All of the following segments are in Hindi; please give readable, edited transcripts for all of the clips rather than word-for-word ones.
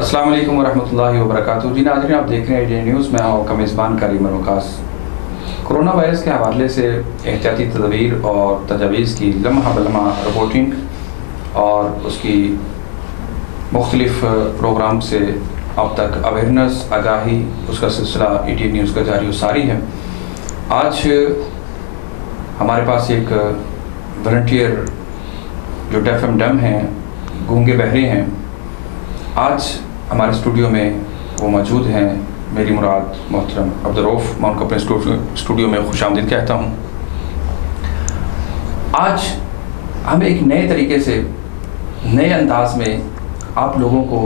अस्सलाम वालेकुम वरहमतुल्लाहि वबरकातुहू। जी नाज़रीन, आप देख रहे हैं इंडिया न्यूज़ में आपका मेज़बान करीम वकास। कोरोना वायरस के हवाले से एहतियाती तदबीर और तजावीज़ की लम्हा बलम्हा रिपोर्टिंग और उसकी मुख्तलिफ प्रोग्राम से अब तक अवेयरनेस आगाही उसका सिलसिला इंडिया न्यूज़ का जारी सारी है। आज हमारे पास एक वॉलंटियर जो डेफ एंड डम हैं, गूंगे बहरे हैं, आज हमारे स्टूडियो में वो मौजूद हैं। मेरी मुराद मोहतरम अब्दुर्रऊफ़, मैं उनको अपने स्टूडियो में खुशामदीद कहता हूँ। आज हम एक नए तरीके से, नए अंदाज में आप लोगों को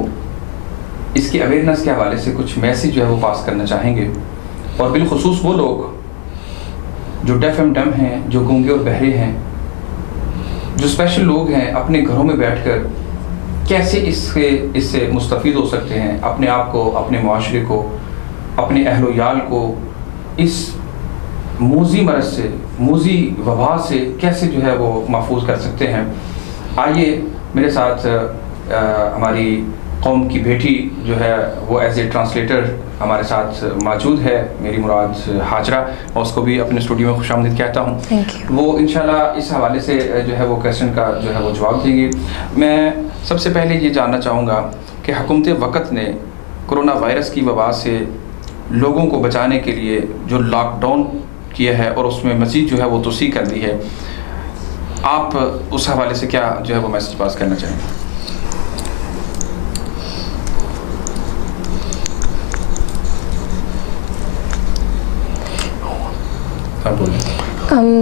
इसकी अवेयरनेस के हवाले से कुछ मैसेज जो है वो पास करना चाहेंगे। और बिलखुसूस वो लोग जो डेफ एंड डम हैं, जो गूंगे और बहरे हैं, जो स्पेशल लोग हैं, अपने घरों में बैठकर कैसे इससे मुस्तफ़ीद हो सकते हैं, अपने आप को, अपने माशरे को, अपने अहलोयाल को इस मूजी मरज़ से, मूजी वबा से कैसे जो है वो महफूज कर सकते हैं। आइए मेरे साथ हमारी कौम की बेटी जो है वो एज ए ट्रांसलेटर हमारे साथ मौजूद है, मेरी मुराद हाजरा, और उसको भी अपने स्टूडियो में खुशामदीद कहता हूँ। वो इंशाल्लाह इस हवाले से जो है वो क्वेश्चन का जो है वो जवाब देंगे। मैं सबसे पहले ये जानना चाहूँगा कि हुकूमत वक़्त ने कोरोना वायरस की वबा से लोगों को बचाने के लिए जो लॉकडाउन किया है और उसमें मज़ीद जो है वो तोसी कर दी है, आप उस हवाले से क्या जो है वो मैसेज पास करना चाहेंगे?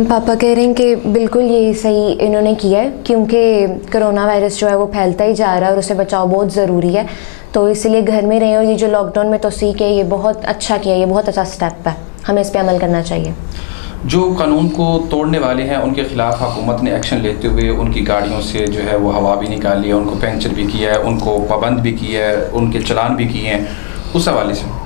पापा कह रहे हैं कि बिल्कुल ये सही इन्होंने किया है, क्योंकि कोरोना वायरस जो है वो फैलता ही जा रहा है और उसे बचाव बहुत ज़रूरी है। तो इसलिए घर में रहें, और ये जो लॉकडाउन में तौसीक है ये बहुत अच्छा किया, ये बहुत अच्छा स्टेप है, हमें इस पर अमल करना चाहिए। जो कानून को तोड़ने वाले हैं उनके ख़िलाफ़ हुकूमत ने एक्शन लेते हुए उनकी गाड़ियों से जो है वो हवा भी निकाल लिया, उनको पंचर भी किया है, उनको पाबंद भी किया है, उनके चलान भी किए हैं, उस हवाले से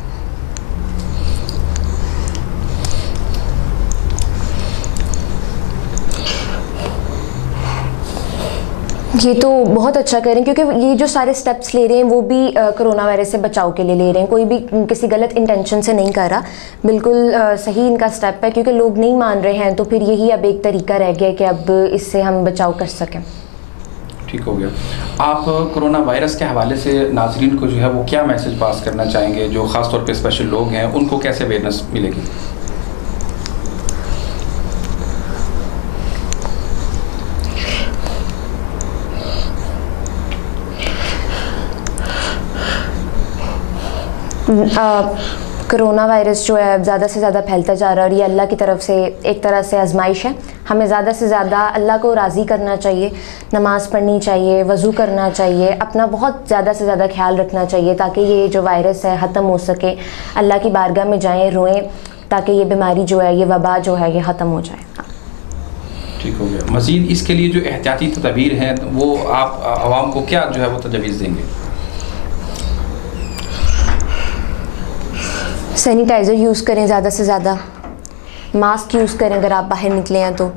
ये तो बहुत अच्छा कर रहे हैं, क्योंकि ये जो सारे स्टेप्स ले रहे हैं वो भी कोरोना वायरस से बचाव के लिए ले रहे हैं, कोई भी किसी गलत इंटेंशन से नहीं कर रहा। बिल्कुल सही इनका स्टेप है, क्योंकि लोग नहीं मान रहे हैं, तो फिर यही अब एक तरीका रह गया कि अब इससे हम बचाव कर सकें। ठीक हो गया। आप कोरोना वायरस के हवाले से नाज़रीन को जो है वो क्या मैसेज पास करना चाहेंगे, जो ख़ास तौर पे स्पेशल लोग हैं उनको कैसे अवेयरनेस मिलेगी? कोरोना वायरस जो है ज़्यादा से ज़्यादा फैलता जा रहा है, और ये अल्लाह की तरफ से एक तरह से आजमाइश है। हमें ज़्यादा से ज़्यादा अल्लाह को राज़ी करना चाहिए, नमाज़ पढ़नी चाहिए, वज़ू करना चाहिए, अपना बहुत ज़्यादा से ज़्यादा ख्याल रखना चाहिए, ताकि ये जो वायरस है ख़त्म हो सके। अल्लाह की बारगाह में जाएँ, रोएँ, ताकि ये बीमारी जो है, ये वबा जो है, ये ख़त्म हो जाए। ठीक हो गया। मज़ीद इसके लिए जो एहतियाती तदबीर हैं वो आप आवाम को क्या जो है वो तजवीज़ देंगे? सैनिटाइज़र यूज़ करें ज़्यादा से ज़्यादा, मास्क यूज़ करें अगर आप बाहर निकले हैं तो,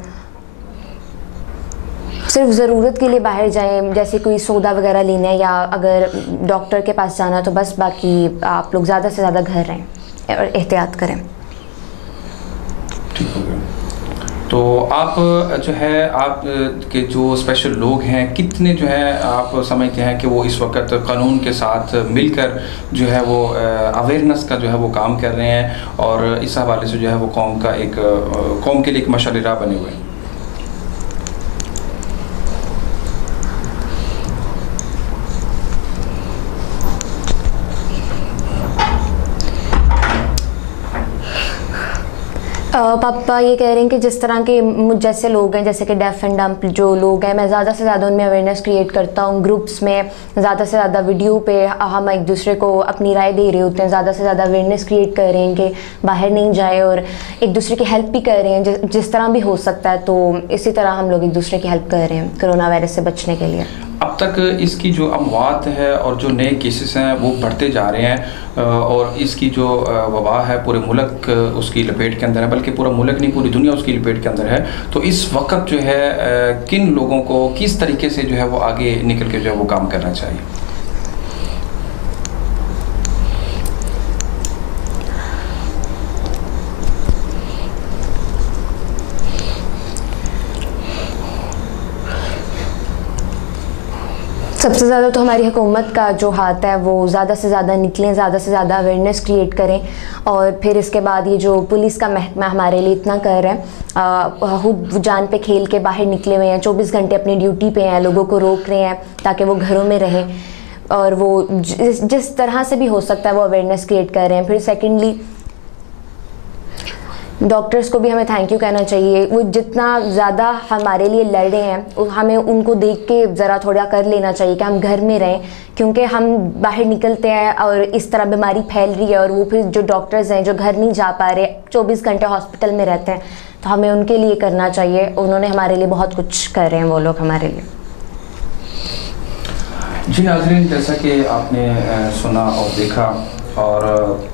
सिर्फ ज़रूरत के लिए बाहर जाएं, जैसे कोई सौदा वगैरह लेना है या अगर डॉक्टर के पास जाना तो बस, बाकी आप लोग ज़्यादा से ज़्यादा घर रहें और एहतियात करें। ठीक हो गया। तो आप जो है आप के जो स्पेशल लोग हैं, कितने जो है आप समझते हैं कि वो इस वक्त कानून के साथ मिलकर जो है वो अवेयरनेस का जो है वो काम कर रहे हैं, और इस हवाले से जो है वो कौम के लिए एक मशाल राह बने हुए हैं? पापा ये कह रहे हैं कि जिस तरह के मुझ जैसे लोग हैं, जैसे कि डेफ एंड डम्प जो लोग हैं, मैं ज़्यादा से ज़्यादा उनमें अवेयरनेस क्रिएट करता हूँ। ग्रुप्स में ज़्यादा से ज़्यादा वीडियो पे हम एक दूसरे को अपनी राय दे रहे होते हैं, ज़्यादा से ज़्यादा अवेयरनेस क्रिएट कर रहे हैं कि बाहर नहीं जाए, और एक दूसरे की हेल्प भी कर रहे हैं जिस तरह भी हो सकता है। तो इसी तरह हम लोग एक दूसरे की हेल्प कर रहे हैं कोरोना वायरस से बचने के लिए। अब तक इसकी जो अमवात है और जो नए केसेस हैं वो बढ़ते जा रहे हैं, और इसकी जो वबा है पूरे मुल्क उसकी लपेट के अंदर है, बल्कि पूरा मुल्क नहीं पूरी दुनिया उसकी लपेट के अंदर है। तो इस वक्त जो है किन लोगों को किस तरीके से जो है वो आगे निकल के जो है वो काम करना चाहिए? सबसे ज़्यादा तो हमारी हुकूमत का जो हाथ है वो ज़्यादा से ज़्यादा निकलें, ज़्यादा से ज़्यादा अवेयरनेस क्रिएट करें। और फिर इसके बाद ये जो पुलिस का महकमा हमारे लिए इतना कर रहा है, खुद जान पे खेल के बाहर निकले हुए हैं, 24 घंटे अपनी ड्यूटी पे हैं, लोगों को रोक रहे हैं ताकि वो घरों में रहें, और वो जिस तरह से भी हो सकता है वो अवेयरनेस क्रिएट कर रहे हैं। फिर सेकेंडली डॉक्टर्स को भी हमें थैंक यू कहना चाहिए, वो जितना ज़्यादा हमारे लिए लड़ रहे हैं हमें उनको देख के ज़रा थोड़ा कर लेना चाहिए कि हम घर में रहें, क्योंकि हम बाहर निकलते हैं और इस तरह बीमारी फैल रही है, और वो फिर जो डॉक्टर्स हैं जो घर नहीं जा पा रहे, 24 घंटे हॉस्पिटल में रहते हैं, तो हमें उनके लिए करना चाहिए। उन्होंने हमारे लिए बहुत कुछ कर रहे हैं वो लोग हमारे लिए। जी नाज़रीन, जैसा कि आपने सुना और देखा, और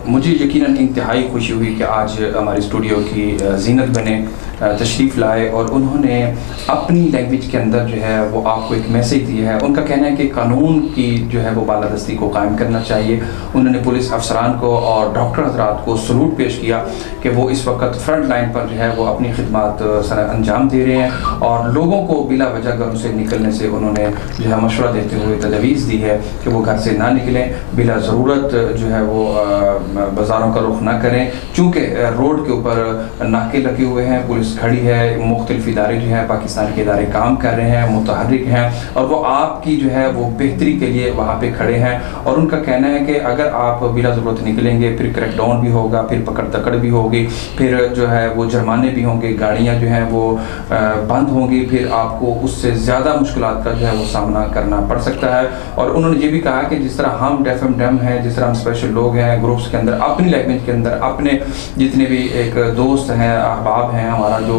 मुझे यकीनन इंतहाई खुशी हुई कि आज हमारे स्टूडियो की जीनत बने तशरीफ़ लाए और उन्होंने अपनी लैंग्वेज के अंदर जो है वो आपको एक मैसेज दिया है। उनका कहना है कि कानून की जो है वो बालादस्ती को कायम करना चाहिए। उन्होंने पुलिस अफसरान को और डॉक्टर हजरात को सलूट पेश किया कि वो इस वक्त फ्रंट लाइन पर जो है वो अपनी खिदमत अंजाम दे रहे हैं, और लोगों को बिला वजह घरों से निकलने से उन्होंने जो है मशवरा देते हुए तजवीज़ दी है कि वो घर से ना निकलें, बिला ज़रूरत जो है वो बाज़ारों का रुख ना करें, चूँकि रोड के ऊपर नाके लगे हुए हैं, पुलिस खड़ी है, मुख्तलिफ इदारे जो हैं पाकिस्तान के इदारे काम कर रहे हैं, मुतहर्रिक हैं, और वो आपकी जो है वो बेहतरी के लिए वहाँ पे खड़े हैं। और उनका कहना है कि अगर आप बिला ज़रूरत निकलेंगे फिर क्रैकडाउन भी होगा, फिर पकड़ दकड़ भी होगी, फिर जो है वो जुर्माने भी होंगे, गाड़ियाँ जो हैं वो बंद होंगी, फिर आपको उससे ज़्यादा मुश्किलात का जो है वो सामना करना पड़ सकता है। और उन्होंने ये भी कहा कि जिस तरह हम डेफ एंड डम हैं, जिस तरह हम स्पेशल लोग हैं ग्रुप्स के अंदर, अपनी लैंग्वेज के अंदर अपने जितने भी एक दोस्त हैं, अहबाब हैं, हमारा जो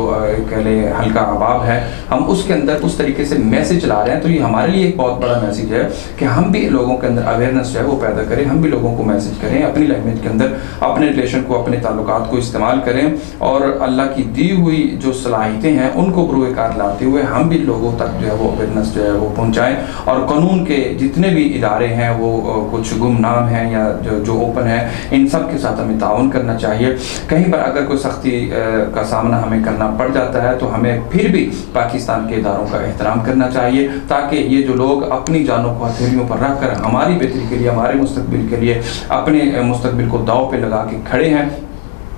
कह ले हल्का अहबाब है, हम उसके अंदर उस तरीके से मैसेज चला रहे हैं। तो ये हमारे लिए एक बहुत बड़ा मैसेज है कि हम भी लोगों के अंदर अवेयरनेस जो है वो पैदा करें, हम भी लोगों को मैसेज करें, अपनी लैंग्वेज के अंदर अपने रिलेशन को, अपने ताल्लुकात को इस्तेमाल करें, और अल्लाह की दी हुई जो सलाहियतें हैं उनको बरूए कार लाते हुए हम भी लोगों तक जो है वो अवेयरनेस जो है वो पहुँचाएँ। और कानून के जितने भी इदारे हैं वो कुछ गुमनाम हैं या जो ओपन है, इन सब के साथ हमें ताउन करना चाहिए। कहीं पर अगर कोई सख्ती का सामना हमें करना पड़ जाता है तो हमें फिर भी पाकिस्तान के इदारों का एहतराम करना चाहिए, ताकि ये जो लोग अपनी जानों को हथेलियों पर रख कर हमारी बेहतरी के लिए, हमारे मुस्तकबिल के लिए, अपने मुस्तकबिल को दाव पे लगा के खड़े हैं,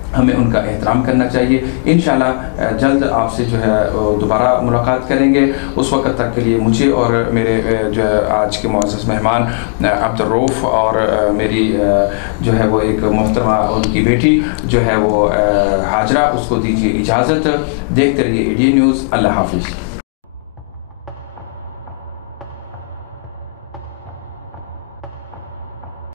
हमें उनका एहतराम करना चाहिए। इंशाल्लाह जल्द आपसे जो है दोबारा मुलाकात करेंगे। उस वक्त तक के लिए मुझे और मेरे जो है आज के मुअज़्ज़ज़ मेहमान अब्दुर्रऊफ़ और मेरी जो है वो एक मोहतरमा उनकी बेटी जो है वो हाजरा, उसको दीजिए इजाज़त। देखते रहिए ADN न्यूज़। अल्लाह हाफ़िज़।